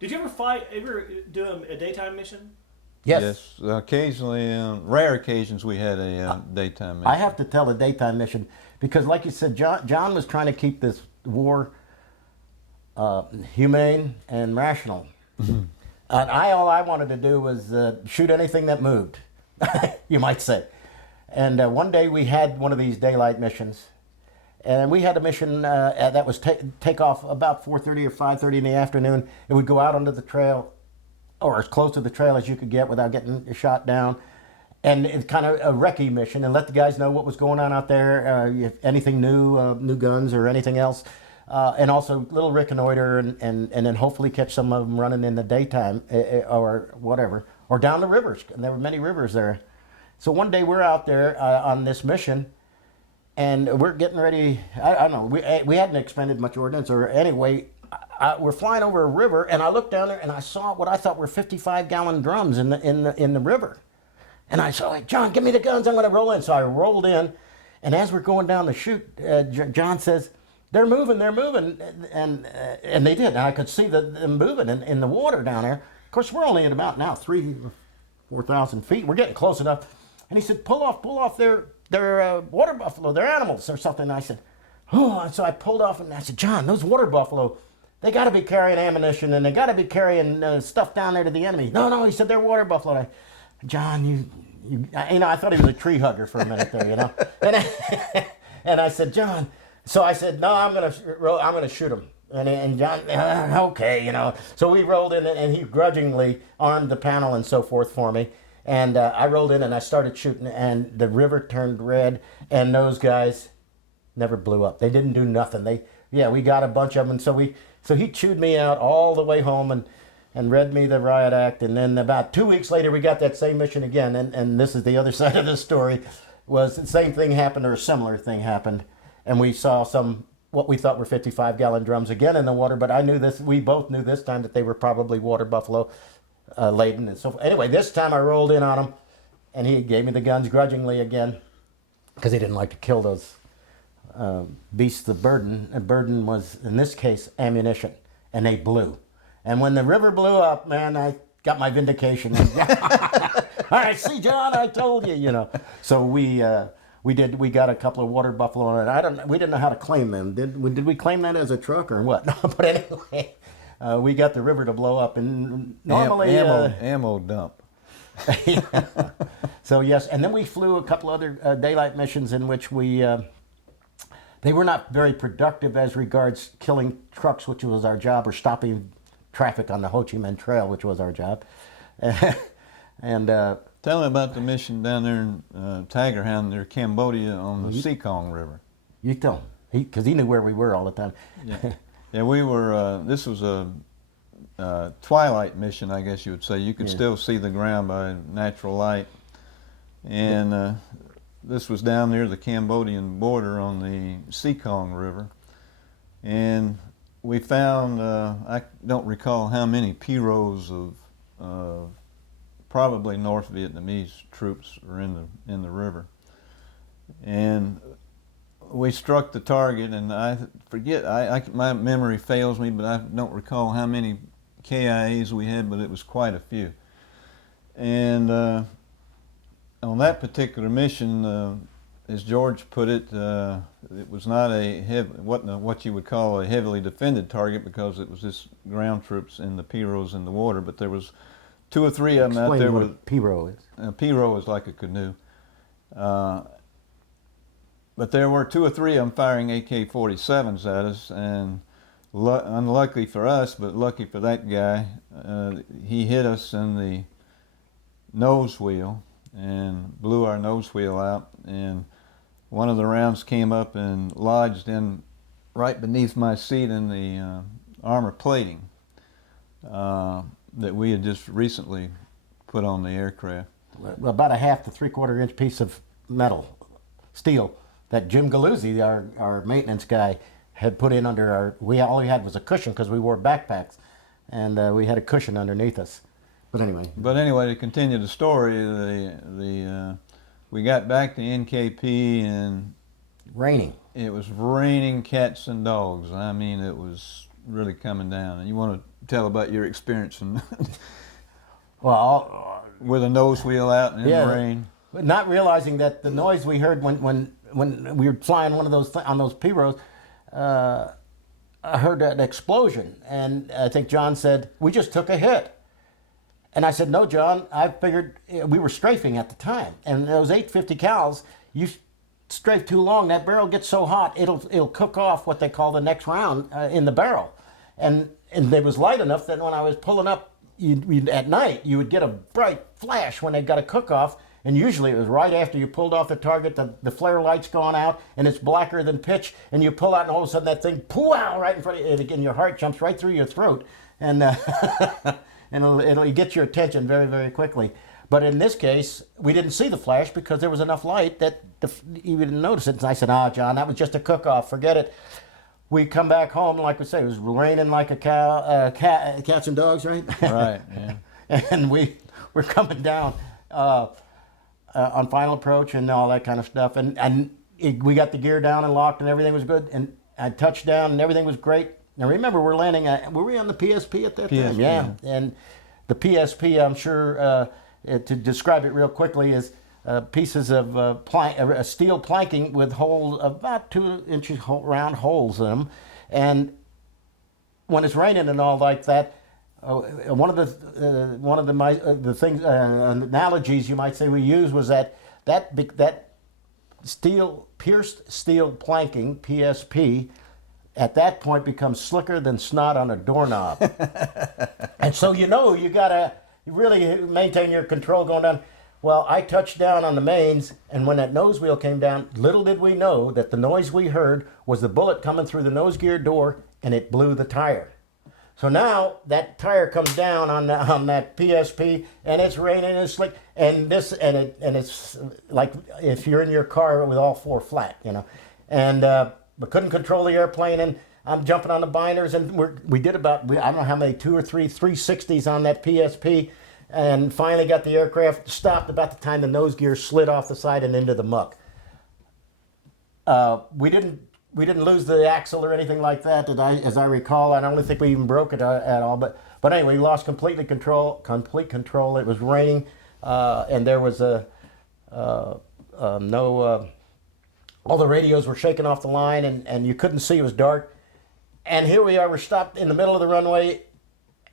Did you ever do a daytime mission? Yes. Yes. Occasionally, rare occasions, we had a daytime mission. I have to tell a daytime mission because, like you said, John was trying to keep this war humane and rational. All I wanted to do was shoot anything that moved, you might say. And one day we had one of these daylight missions, and we had a mission that was take off about 4:30 or 5:30 in the afternoon. It would go out onto the trail, or as close to the trail as you could get without getting shot down. And it's kind of a recce mission, and let the guys know what was going on out there, if anything new, new guns or anything else. And also little reconnoiter, and then hopefully catch some of them running in the daytime or whatever, or down the rivers. And there were many rivers there. So one day we're out there on this mission, and we're getting ready. I don't know. We hadn't expended much ordnance, or anyway, we're flying over a river, and I looked down there and I saw what I thought were 55-gallon drums in the river. And I said, like, John, give me the guns. I'm going to roll in. So I rolled in, and as we're going down the chute, John says, they're moving, and they did. And I could see them moving in the water down there. Of course, we're only at about now 4,000 feet. We're getting close enough. And he said, pull off their water buffalo, their animals or something. And I said, oh. And so I pulled off, and I said, John, those water buffalo, they got to be carrying ammunition, and they got to be carrying stuff down there to the enemy. No, he said, they're water buffalo. And John, I thought he was a tree hugger for a minute there, and I said, John. So I said, no, I'm gonna shoot him. And John, okay, So we rolled in, and he grudgingly armed the panel and so forth for me. And I rolled in and I started shooting, and the river turned red, and those guys never blew up. They didn't do nothing. We got a bunch of them. So he chewed me out all the way home and read me the riot act. And then about 2 weeks later, we got that same mission again. And this is the other side of the story, was the same thing happened, or a similar thing happened. And we saw what we thought were 55-gallon drums again in the water, but we both knew this time that they were probably water buffalo laden. And so anyway, this time I rolled in on him, and he gave me the guns grudgingly again, because he didn't like to kill those beasts of burden. And burden was, in this case, ammunition, and they blew. And when the river blew up, man, I got my vindication. All right, see, John, I told you, So we got a couple of water buffalo, and we didn't know how to claim them. Did we claim that as a truck or what? But anyway, we got the river to blow up, and normally ammo dump. Yeah. So yes, and then we flew a couple other daylight missions in which they were not very productive as regards killing trucks, which was our job, or stopping traffic on the Ho Chi Minh Trail, which was our job. And tell me about the mission down there in Tigerhound, near Cambodia, on the Sekong River. You tell him, because he knew where we were all the time. Yeah, we were. This was a twilight mission, I guess you would say. You could still see the ground by natural light, and this was down near the Cambodian border on the Sekong River, and we found. I don't recall how many pirogues of probably North Vietnamese troops were in the river, and we struck the target. And I forget, my memory fails me, but I don't recall how many KIAs we had, but it was quite a few. And on that particular mission, as George put it, it was not what you would call a heavily defended target, because it was just ground troops in the pirogues in the water, but there was 2 or 3 of them out there. Explain what a pirogue is. A pirogue is like a canoe. But there were 2 or 3 of them firing AK-47s at us, and unlucky for us, but lucky for that guy, he hit us in the nose wheel and blew our nose wheel out, and one of the rounds came up and lodged in right beneath my seat in the armor plating that we had just recently put on the aircraft. About a 1/2 to 3/4 inch piece of steel, that Jim Galluzi, our maintenance guy, had put in under our. All we had was a cushion, because we wore backpacks, and we had a cushion underneath us. But anyway, to continue the story, we got back to NKP, and raining. It was raining cats and dogs. I mean, it was really coming down. And you want to tell about your experience and Well, with a nose wheel out and in Yeah. the rain. not realizing that the noise we heard when we were flying one of those on those P-rows, I heard an explosion, and I think John said, "We just took a hit." And I said, "No, John, I figured we were strafing at the time, and those 850 cals, you strafe too long, that barrel gets so hot, it'll cook off what they call the next round in the barrel." And it was light enough that when I was pulling up at night, you would get a bright flash when they got a cook off. And usually it was right after you pulled off the target, the flare light's gone out, and it's blacker than pitch, and you pull out, and all of a sudden that thing, pooh, right in front of you, and your heart jumps right through your throat, and and it'll get your attention very, very quickly. But in this case, we didn't see the flash because there was enough light that you didn't notice it. And I said, John, that was just a cook-off, forget it. We come back home, like we say, it was raining like a cow, cats and dogs, right? Right, yeah. And we're coming down on final approach and all that kind of stuff. And we got the gear down and locked and everything was good. And I touched down and everything was great. Now remember, we're landing were we on the PSP at that time? PSP, Yeah. And the PSP, I'm sure, to describe it real quickly, is pieces of steel planking with holes, about 2 inches round holes in them. And when it's raining and all like that, one of the things analogies you might say we use was that pierced steel planking PSP at that point becomes slicker than snot on a doorknob. And so you gotta really maintain your control going down. Well, I touched down on the mains, and when that nose wheel came down, little did we know that the noise we heard was the bullet coming through the nose gear door, and it blew the tire. So now that tire comes down on that PSP, and it's raining and it's slick, and it's like if you're in your car with all four flat, and but couldn't control the airplane, and I'm jumping on the binders, and we did about I don't know how many 2 or 3 360s on that PSP, and finally got the aircraft stopped about the time the nose gear slid off the side and into the muck. We didn't lose the axle or anything like that, as I recall. I don't think we even broke it at all. But anyway, we lost complete control. It was raining, and there was no. All the radios were shaking off the line, and you couldn't see. It was dark. And here we are. We're stopped in the middle of the runway,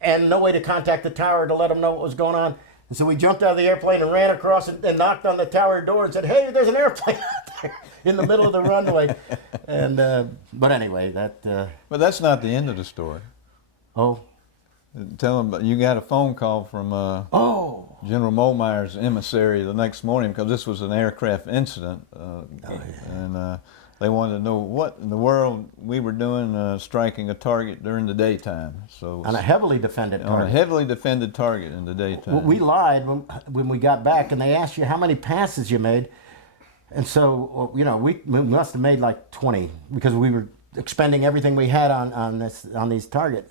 and no way to contact the tower to let them know what was going on. And so we jumped out of the airplane and ran across it and knocked on the tower door and said, "Hey, there's an airplane out there in the middle of the runway." And but anyway, that. But that's not the end of the story. Oh. Tell them you got a phone call from General Mollmeyer's emissary the next morning, because this was an aircraft incident, and they wanted to know what in the world we were doing, striking a target during the daytime. So on a heavily defended target. On a heavily defended target in the daytime. We lied when we got back, and they asked you how many passes you made, and so we must have made like 20 because we were expending everything we had on this target.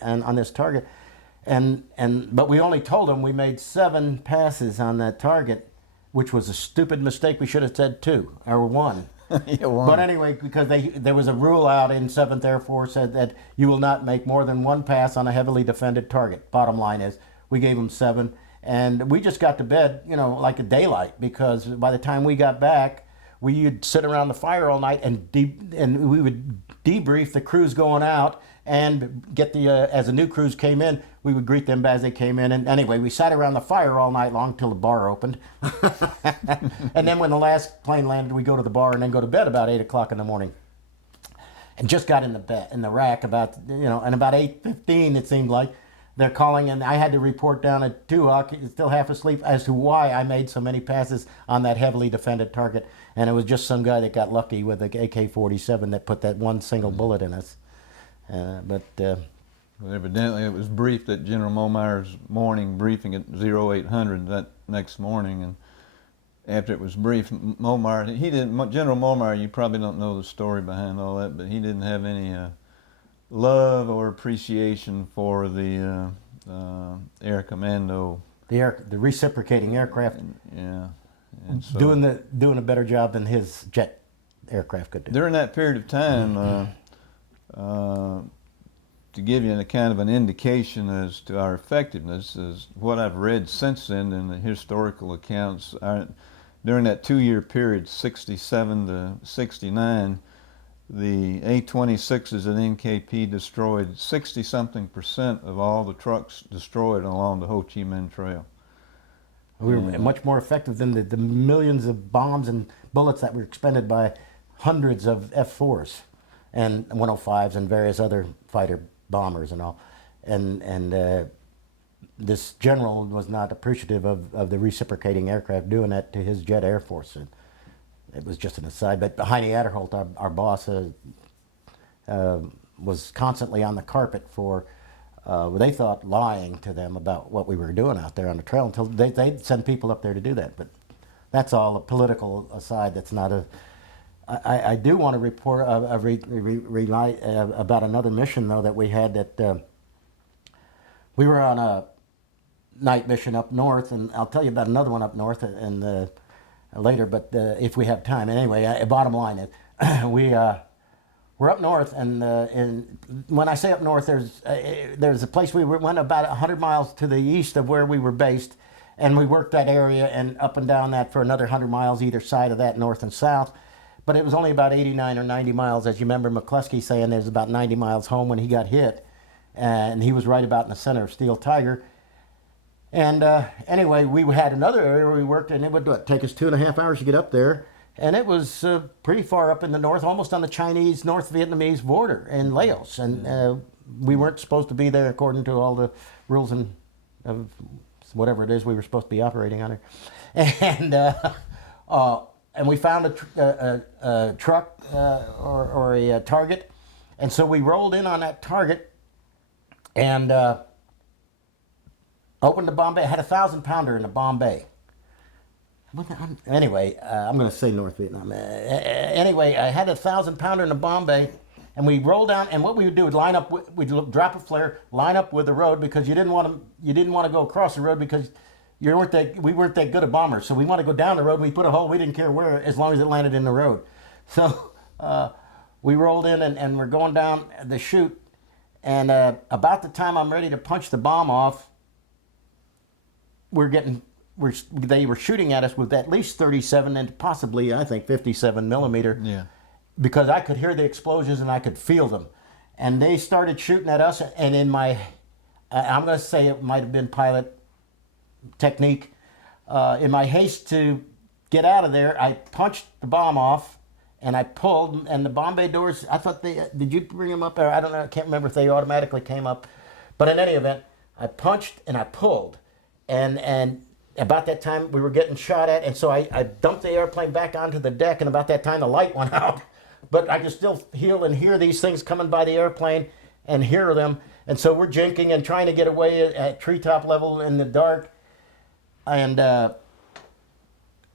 But we only told them we made 7 passes on that target, which was a stupid mistake. We should have said 2 or 1. Yeah, 1. But anyway, because there was a rule out in 7th Air Force said that you will not make more than 1 pass on a heavily defended target. Bottom line is, we gave them 7, and we just got to bed, like a daylight, because by the time we got back, we'd sit around the fire all night and we would debrief the crews going out and get as the new crews came in, we would greet them as they came in. And anyway, we sat around the fire all night long till the bar opened. And then when the last plane landed, we go to the bar and then go to bed about 8 o'clock in the morning. And just got in the rack about, and about 8:15 it seemed like, they're calling, and I had to report down at 2 o'clock, still half asleep, as to why I made so many passes on that heavily defended target. And it was just some guy that got lucky with the AK-47 that put that one single bullet in us. Well, evidently it was briefed at General Mollmeyer's morning briefing at 0800 that next morning, and after it was briefed, General Mollmeyer, you probably don't know the story behind all that, but he didn't have any love or appreciation for the air commando. The reciprocating aircraft. Yeah. And so, doing a better job than his jet aircraft could do. During that period of time, to give you a kind of an indication as to our effectiveness is what I've read since then in the historical accounts. During that 2-year period, 67 to 69, the A-26s at NKP destroyed 60-something% of all the trucks destroyed along the Ho Chi Minh Trail. We were much more effective than the millions of bombs and bullets that were expended by hundreds of F-4s and 105s and various other fighter bombers and all. And this general was not appreciative of the reciprocating aircraft doing that to his jet air force. And it was just an aside. But Heine Adderholt, our boss, was constantly on the carpet for, they thought, lying to them about what we were doing out there on the trail until they'd send people up there to do that. But that's all a political aside. That's not a... I do want to report about another mission, though, that we had. That we were on a night mission up north, and I'll tell you about another one up north and later. But if we have time, anyway. Bottom line is, we're up north, and when I say up north, there's a place we went about 100 miles to the east of where we were based, and we worked that area and up and down that for another 100 miles either side of that, north and south. But it was only about 89 or 90 miles. As you remember McCluskey saying, there's about 90 miles home when he got hit. And he was right about in the center of Steel Tiger. And anyway, we had another area where we worked, and it would take us 2.5 hours to get up there. And it was pretty far up in the north, almost on the Chinese, North Vietnamese border in Laos. And we weren't supposed to be there according to all the rules of whatever it is we were supposed to be operating under. And we found a truck or a target. And so we rolled in on that target and opened the bomb bay. I had a 1,000-pounder in the bomb bay. Anyway, I'm going to say North Vietnam. Anyway, I had a 1,000-pounder in the bomb bay, and we rolled down. And what we would do is line up. We'd drop a flare, line up with the road because you didn't want to go across the road because we weren't that good at bombers. So we want to go down the road. We put a hole. We didn't care where, as long as it landed in the road. So we rolled in and we're going down the chute. And about the time I'm ready to punch the bomb off, they were shooting at us with at least 37 and possibly, I think, 57 millimeter. Yeah. Because I could hear the explosions and I could feel them. And they started shooting at us. And in my, I'm going to say it might have been pilot technique, in my haste to get out of there, I punched the bomb off and I pulled, and the bomb bay doors, I thought did you bring them up? Or I don't know, I can't remember if they automatically came up. But in any event, I punched and I pulled. And about that time we were getting shot at, and so I dumped the airplane back onto the deck, and about that time the light went out. But I could still feel and hear these things coming by the airplane and hear them. And so we're jinking and trying to get away at treetop level in the dark. And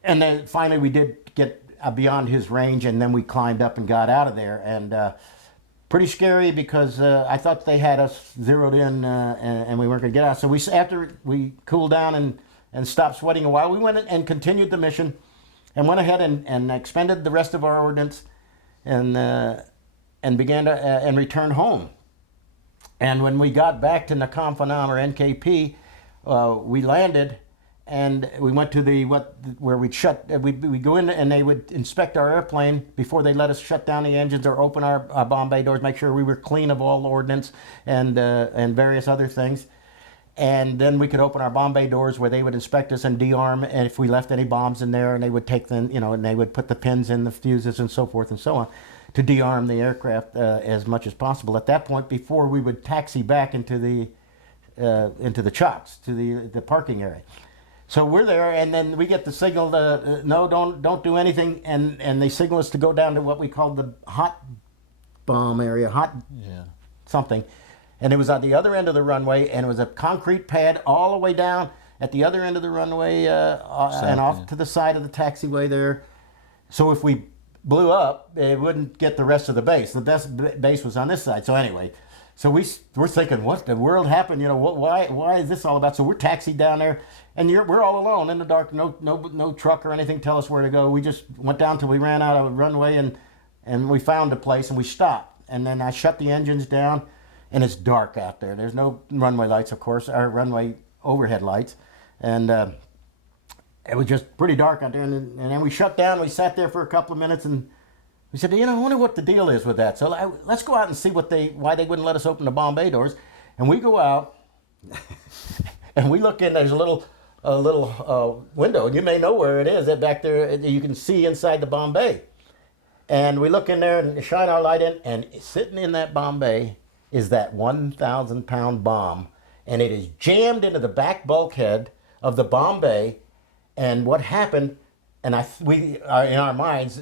then finally we did get beyond his range, and then we climbed up and got out of there. And pretty scary because I thought they had us zeroed in and we weren't going to get out. So after we cooled down and stopped sweating a while, we went and continued the mission and went ahead and expended the rest of our ordnance and began to and returned home. And when we got back to Nakhon Phanom or NKP, we landed. And we went to where we'd we go in and they would inspect our airplane before they let us shut down the engines or open our bomb bay doors, make sure we were clean of all ordnance and various other things. And then we could open our bomb bay doors where they would inspect us and de-arm, and if we left any bombs in there, and they would take them, and they would put the pins in the fuses and so forth and so on to de-arm the aircraft as much as possible. At that point, before we would taxi back into the chocks, to the parking area. So we're there, and then we get the signal to, no, don't do anything, and they signal us to go down to what we called the hot bomb area, something. And it was at the other end of the runway, and it was a concrete pad all the way down at the other end of the runway and off to the side of the taxiway there. So if we blew up, it wouldn't get the rest of the base. The best base was on this side. So anyway, so we're thinking, what the world happened? Why is this all about? So we're taxied down there. And we're all alone in the dark, no truck or anything tell us where to go. We just went down till we ran out of the runway and we found a place and we stopped. And then I shut the engines down and it's dark out there. There's no runway lights, of course, or runway overhead lights, and it was just pretty dark out there. And then we shut down. We sat there for a couple of minutes, and we said, I wonder what the deal is with that. So let's go out and see why they wouldn't let us open the bomb bay doors. And we go out, and we look in. There's a little window, and you may know where it is. That back there, you can see inside the bomb bay. And we look in there and shine our light in, and sitting in that bomb bay is that 1,000-pound bomb, and it is jammed into the back bulkhead of the bomb bay. And what happened, and we are in our minds,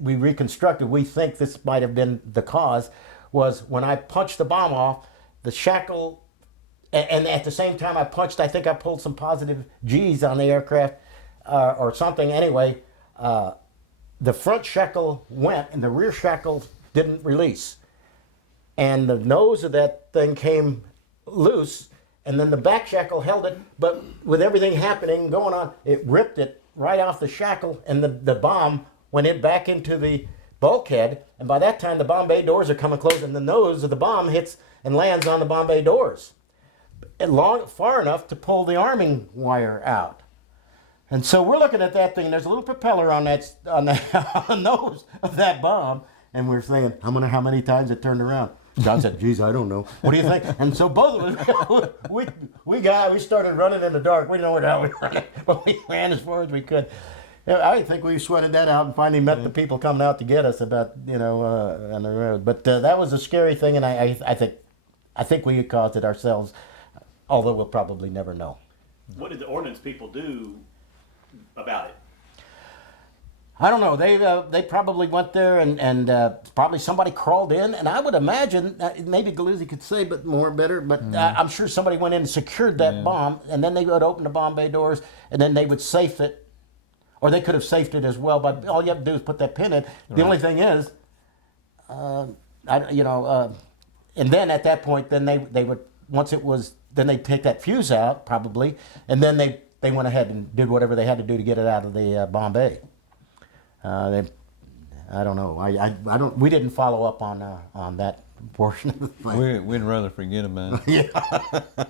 we reconstructed. We think this might have been the cause. Was when I punched the bomb off, the shackle, and at the same time I punched, I think I pulled some positive G's on the aircraft or something. Anyway. The front shackle went and the rear shackle didn't release. And the nose of that thing came loose, and then the back shackle held it, but with everything happening, going on, it ripped it right off the shackle, and the bomb went back into the bulkhead, and by that time the bomb bay doors are coming close, and the nose of the bomb hits and lands on the bomb bay doors. And far enough to pull the arming wire out. And so we're looking at that thing. There's a little propeller on the nose of that bomb, and we're saying, "I wonder how many times it turned around." John said, "Geez, I don't know. What do you think?" And so both of us, we started running in the dark. We didn't know where the hell we were running, but we ran as far as we could. I think we sweated that out and finally met the people coming out to get us about on the road. But that was a scary thing, and I think we caused it ourselves, although we'll probably never know. What did the ordnance people do about it? I don't know. They probably went there and probably somebody crawled in, and I would imagine maybe Galluzi could say better, but I'm sure somebody went in and secured that bomb, and then they would open the bomb bay doors, and then they would safe it, or they could have safed it as well. But all you have to do is put that pin in. The only thing is, and then at that point, then they would then they'd take that fuse out probably, and then they went ahead and did whatever they had to do to get it out of the bomb bay. I don't know. We didn't follow up on that portion of the thing. We'd rather forget about it. Yeah.